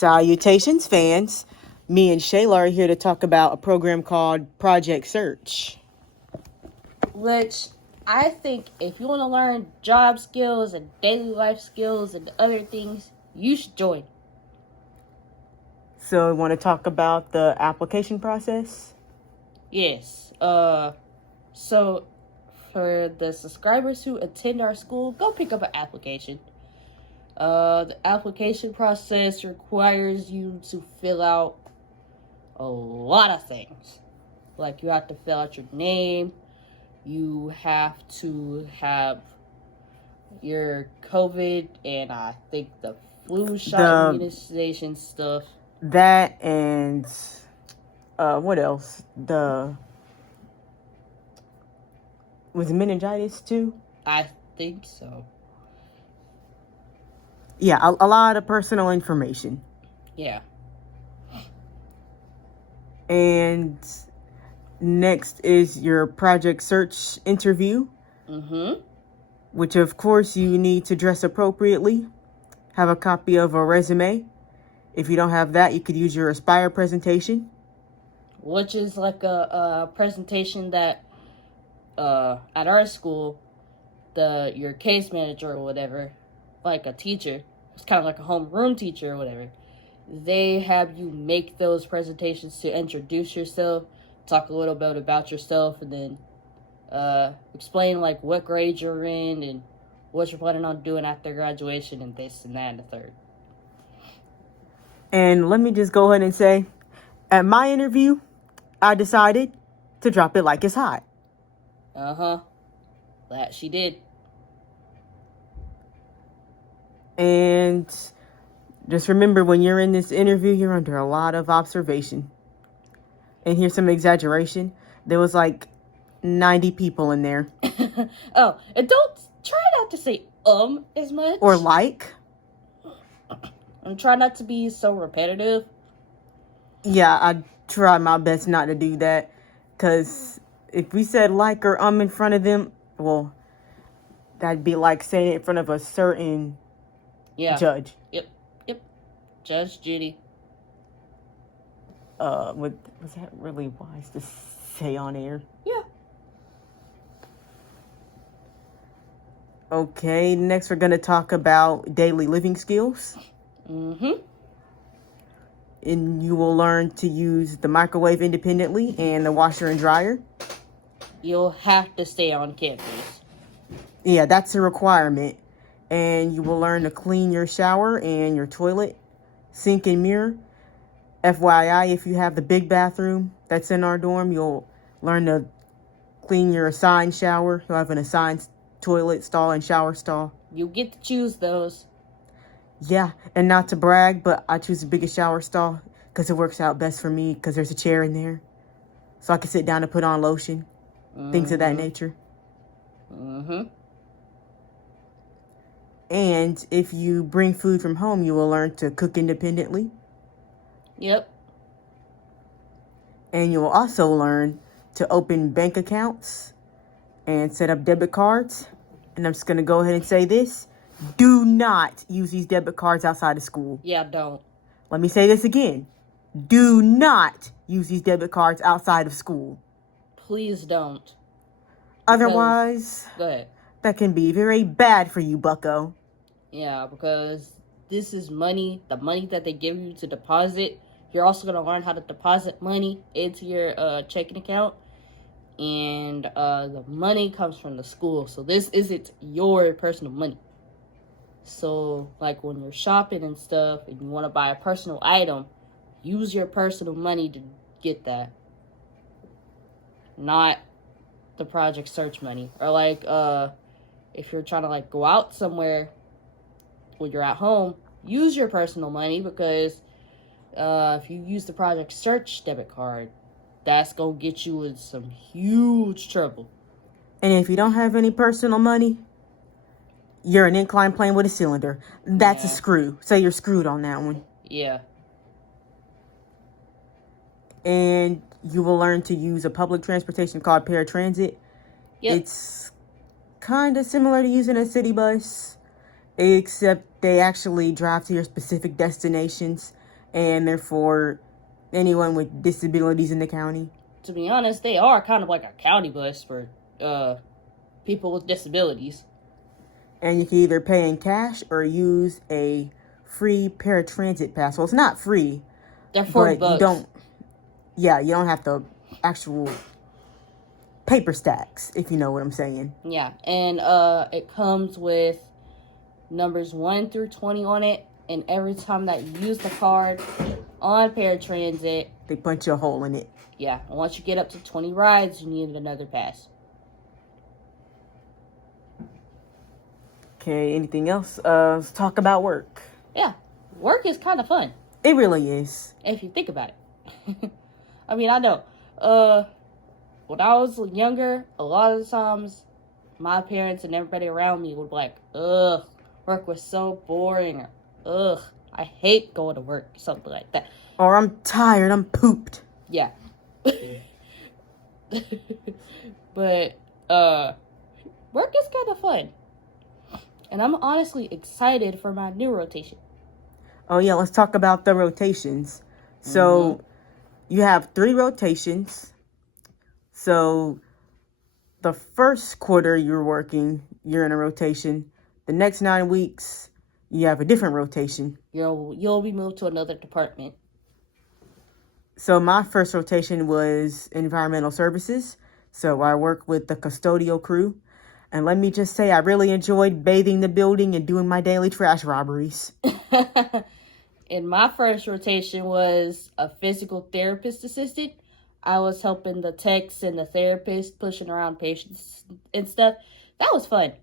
Salutations, fans. Me and Shayla are here to talk about a program called Project Search. Which I think if you want to learn job skills and daily life skills and other things, you should join. So, we want to talk about the application process? Yes. So for the subscribers who attend our school, go pick up an application. The application process requires you to fill out a lot of things. Like, you have to fill out your name, you have to have your COVID and I think the flu shot immunization stuff. That and what else? Was meningitis too? I think so. Yeah, a lot of personal information. Yeah. And next is your Project Search interview. Which, of course, you need to dress appropriately. Have a copy of a resume. If you don't have that, you could use your Aspire presentation. Which is like a presentation that at our school, your case manager or whatever, like a teacher, it's kind of like a homeroom teacher or whatever, they have you make those presentations to introduce yourself, talk a little bit about yourself, and then explain like what grade you're in and what you're planning on doing after graduation and this and that and the third. And let me just go ahead and say, at my interview, I decided to drop it like it's hot. That she did. And just remember, when you're in this interview, you're under a lot of observation. And here's some exaggeration. There was like 90 people in there. Oh, and don't try not to say as much. Or like. I'm trying not to be so repetitive. Yeah, I try my best not to do that. Because if we said like or in front of them, well, that'd be like saying it in front of a certain judge. Yep. Judge Judy. Was that really wise to say on air? Yeah. Okay, next we're going to talk about daily living skills. And you will learn to use the microwave independently and the washer and dryer. You'll have to stay on campus. Yeah, that's a requirement. And you will learn to clean your shower and your toilet, sink and mirror. FYI, if you have the big bathroom that's in our dorm, you'll learn to clean your assigned shower. You'll have an assigned toilet stall and shower stall. You get to choose those. Yeah, and not to brag, but I choose the biggest shower stall because it works out best for me because there's a chair in there. So I can sit down and put on lotion, things of that nature. And if you bring food from home, you will learn to cook independently. Yep. And you will also learn to open bank accounts and set up debit cards. And I'm just going to go ahead and say this. Do not use these debit cards outside of school. Yeah, don't. Let me say this again. Do not use these debit cards outside of school. Please don't. Otherwise, go ahead. That can be very bad for you, bucko. Yeah, because this is money, the money that they give you to deposit. You're also going to learn how to deposit money into your checking account. And the money comes from the school. So this isn't your personal money. So, like, when you're shopping and stuff and you want to buy a personal item, use your personal money to get that. Not the Project Search money. Or, like, if you're trying to, like, go out somewhere when you're at home, use your personal money because if you use the Project Search debit card, that's going to get you in some huge trouble. And if you don't have any personal money, you're an inclined plane with a cylinder. That's a screw. So you're screwed on that one. Yeah. And you will learn to use a public transportation called paratransit. Yep. It's kind of similar to using a city bus, except they actually drive to your specific destinations. and they're for anyone with disabilities in the county. To be honest, they are kind of like a county bus for people with disabilities. And you can either pay in cash or use a free paratransit pass. Well, it's not free, They're $4. but you don't have the actual paper stacks, if you know what I'm saying. Yeah, and it comes with numbers 1 through 20 on it, and every time that you use the card on paratransit, They punch a hole in it. yeah, and once you get up to 20 rides, you need another pass. Okay, anything else? Let's talk about work. Yeah, work is kind of fun, It really is. if you think about it. I mean, I know, when I was younger, a lot of the times, my parents and everybody around me would be like, ugh, work was so boring, or, ugh, I hate going to work, something like that. Or I'm tired, I'm pooped. Yeah. But, work is kind of fun. And I'm honestly excited for my new rotation. Oh yeah, let's talk about the rotations. So you have 3 rotations. So the first quarter you're in a rotation. The next 9 weeks, you have a different rotation. You'll be moved to another department. So my first rotation was environmental services. So I work with the custodial crew. And let me just say, I really enjoyed bathing the building and doing my daily trash robberies. And my first rotation was a physical therapist assistant. I was helping the techs and the therapist pushing around patients and stuff. That was fun.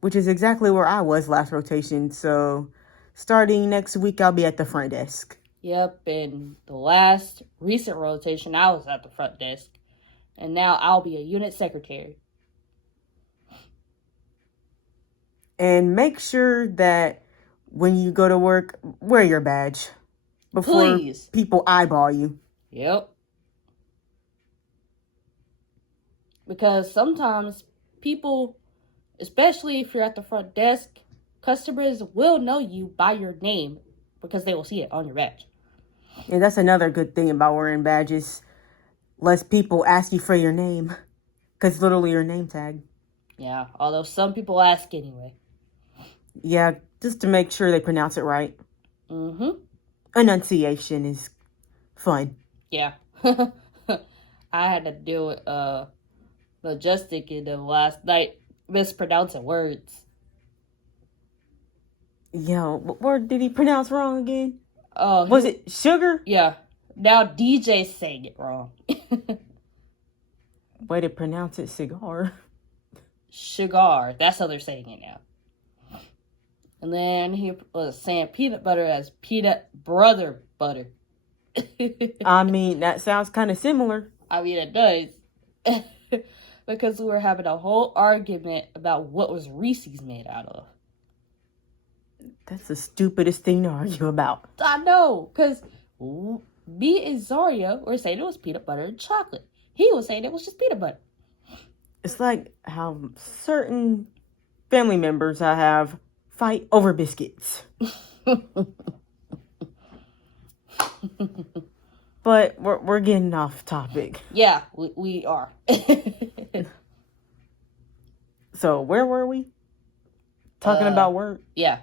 Which is exactly where I was last rotation. So starting next week, I'll be at the front desk. Yep, and the last recent rotation, I was at the front desk. And now I'll be a unit secretary. And make sure that when you go to work, wear your badge before Please. people eyeball you. Yep. Because sometimes people, especially if you're at the front desk, customers will know you by your name because they will see it on your badge. And that's another good thing about wearing badges. Less people ask you for your name. Because it's literally your name tag. Yeah, although some people ask anyway. Yeah, just to make sure they pronounce it right. Mm-hmm. Enunciation is fun. Yeah. I had to deal with Majestic in the last night mispronouncing words. Yo, what word did he pronounce wrong again? Oh, Was it sugar? Yeah. Now DJ's saying it wrong. Way to pronounce it, cigar. Sugar. That's how they're saying it now. And then he was saying peanut butter as peanut brother butter. I mean, that sounds kind of similar. I mean, it does. Because we were having a whole argument about what was Reese's made out of. That's the stupidest thing to argue about. I know, because me and Zaria were saying it was peanut butter and chocolate. He was saying it was just peanut butter. It's like how certain family members I have fight over biscuits. But we're getting off topic. Yeah, we are. So where were we? Talking about work? Yeah.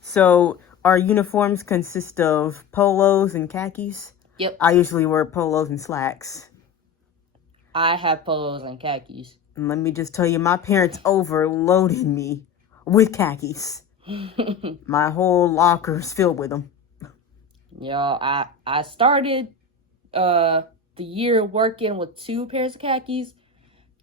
So our uniforms consist of polos and khakis. Yep. I usually wear polos and slacks. I have polos and khakis. And let me just tell you, my parents overloaded me with khakis. My whole locker's filled with them. Yeah, I started the year working with 2 pairs of khakis.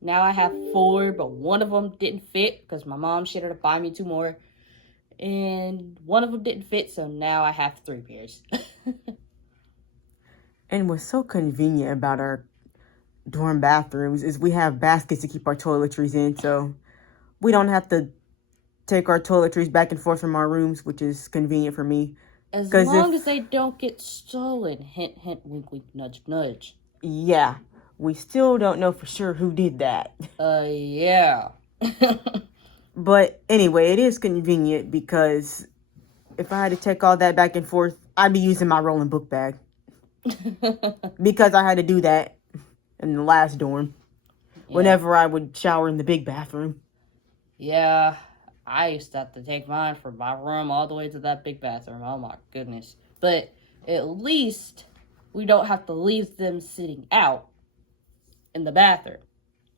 Now I have 4, but one of them didn't fit because my mom should have buy me 2 more. And one of them didn't fit, so now I have 3 pairs. And what's so convenient about our dorm bathrooms is we have baskets to keep our toiletries in, so we don't have to take our toiletries back and forth from our rooms, which is convenient for me. As long as they don't get stolen. Hint, hint, wink, wink, nudge, nudge. Yeah, we still don't know for sure who did that. Yeah. But anyway, it is convenient because if I had to take all that back and forth, I'd be using my rolling book bag. Because I had to do that in the last dorm. Whenever I would shower in the big bathroom. Yeah, I used to have to take mine from my room all the way to that big bathroom. Oh my goodness. But at least we don't have to leave them sitting out in the bathroom.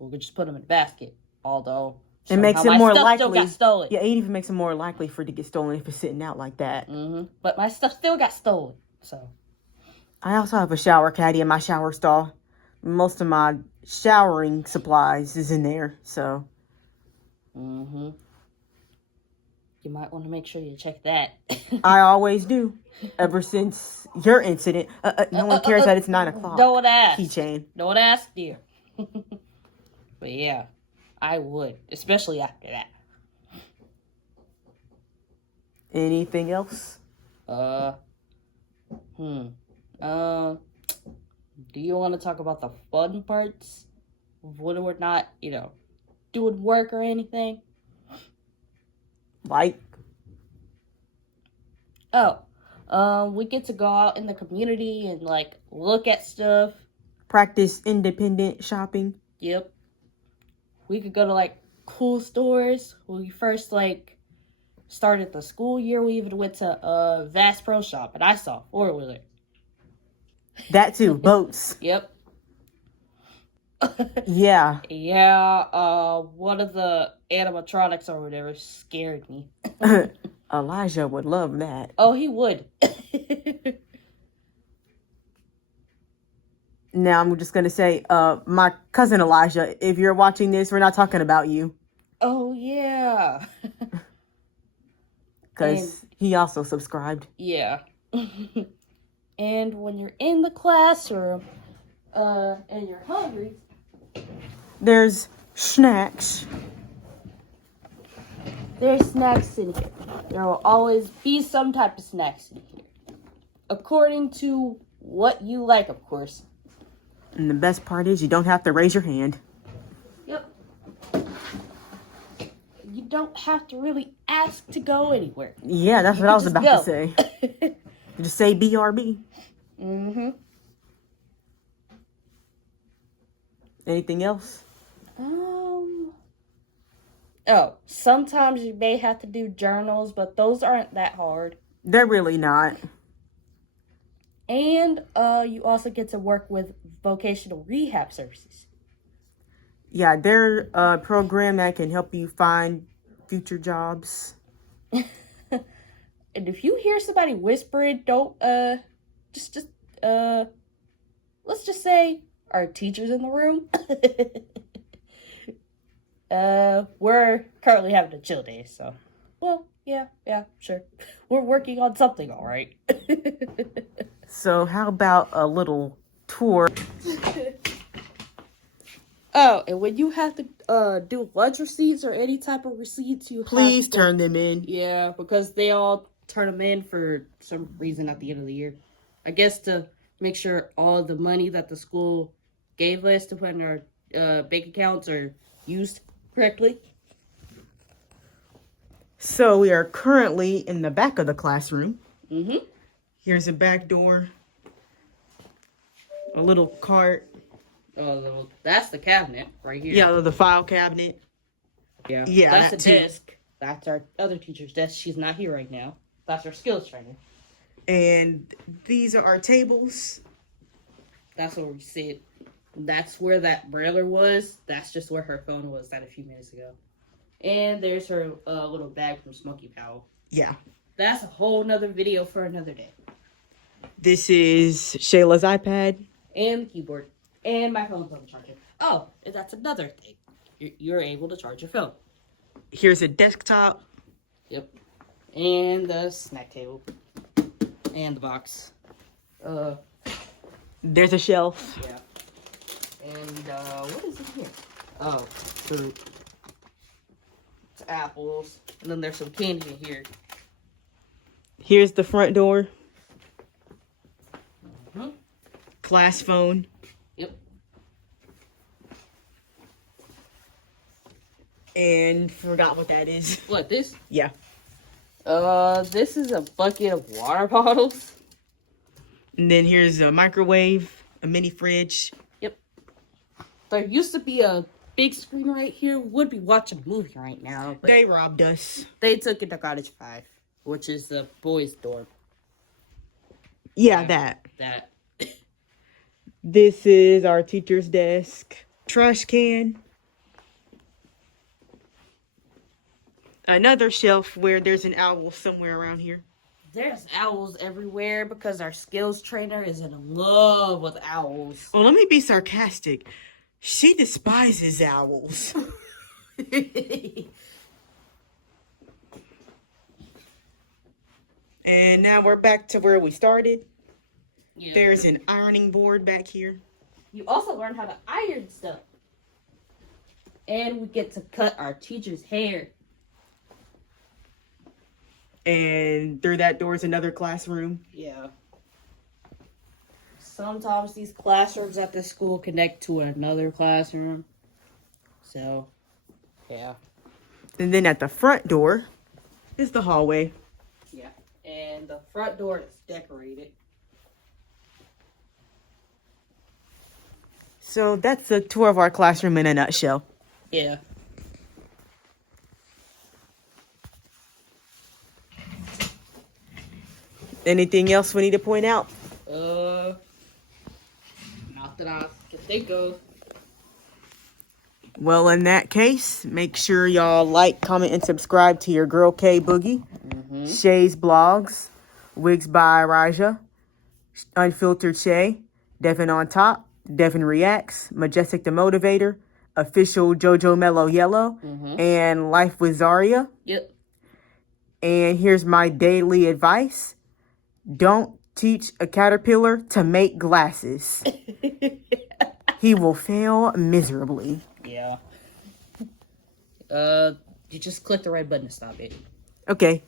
We could just put them in a basket. Although it makes it my more stuff likely. Still got stolen. Yeah, it even makes it more likely for it to get stolen if it's sitting out like that. But my stuff still got stolen. So I also have a shower caddy in my shower stall. Most of my showering supplies is in there, so. You might want to make sure you check that. I always do. Ever since your incident. No one cares that it's 9 o'clock. No one asked. Keychain. No one asked you. But yeah, I would. Especially after that. Anything else? Do you want to talk about the fun parts? When we're not, doing work or anything? Like? We get to go out in the community and, look at stuff. Practice independent shopping. Yep. We could go to, cool stores. When we first, started the school year, we even went to Vast Pro Shop, and I saw a four-wheeler. That too, boats. Yep. Yeah. Yeah, one of the animatronics or whatever scared me. Elijah would love that. Oh, he would. Now I'm just gonna say, my cousin Elijah, if you're watching this, we're not talking about you. Oh, yeah. Because he also subscribed. Yeah. And when you're in the classroom, and you're hungry, there's snacks. There's snacks in here. There will always be some type of snacks in here. According to what you like, of course. And the best part is you don't have to raise your hand. Yep. You don't have to really ask to go anywhere. Yeah, that's what I was about to say. Just say BRB. Anything else? Oh, sometimes you may have to do journals, but those aren't that hard. They're really not. And you also get to work with vocational rehab services. Yeah, they're a program that can help you find future jobs. And if you hear somebody whispering, don't let's just say our teachers in the room. We're currently having a chill day, so well, yeah, sure. We're working on something, all right. So how about a little tour? Oh, and when you have to do lunch receipts or any type of receipts, you please have to, turn them in. Yeah, because they all turn them in for some reason at the end of the year. I guess to make sure all the money that the school gave us to put in our bank accounts are used correctly. So we are currently in the back of the classroom. Mm-hmm. Here's a back door. A little cart. Oh, that's the cabinet right here. Yeah, the file cabinet. Yeah, Yeah, that's that a too. desk. That's our other teacher's desk. She's not here right now. That's our skills trainer. And these are our tables. That's where we sit. That's where that brailler was. That's just where her phone was a few minutes ago. And there's her little bag from Smoky Powell. Yeah. That's a whole nother video for another day. This is Shayla's iPad. And the keyboard. And my phone's on the charger. Oh, and that's another thing. You're able to charge your phone. Here's a desktop. Yep. And the snack table. And the box. There's a shelf. Yeah. And, what is in here? Oh, fruit. It's apples. And then there's some candy in here. Here's the front door. Mm-hmm. Class phone. Yep. And forgot what that is. What, this? Yeah. This is a bucket of water bottles. And then here's a microwave, a mini fridge. Yep. There used to be a big screen right here. Would be watching a movie right now, but They robbed us. they took it to Cottage 5, which is the boys' dorm. Yeah, that. That. This is our teacher's desk. Trash can. Another shelf where there's an owl somewhere around here. There's owls everywhere because our skills trainer is in love with owls. Oh, let me be sarcastic. She despises owls. And now we're back to where we started. Yeah. There's an ironing board back here. You also learn how to iron stuff. And we get to cut our teacher's hair. And through that door is another classroom. Yeah. Sometimes these classrooms at the school connect to another classroom. So, yeah. And then at the front door is the hallway. Yeah. And the front door is decorated. So that's a tour of our classroom in a nutshell. Yeah. Anything else we need to point out? Not that I can think of. Well, in that case, make sure y'all like, comment, and subscribe to your Girl K Boogie, Shay's Blogs, Wigs by Raja, Unfiltered Shay, Devin on Top, Devin Reacts, Majestic the Motivator, Official JoJo Mellow Yellow, and Life with Zaria. Yep. And here's my daily advice. Don't teach a caterpillar to make glasses. He will fail miserably. Yeah. You just click the red button to stop it. Okay.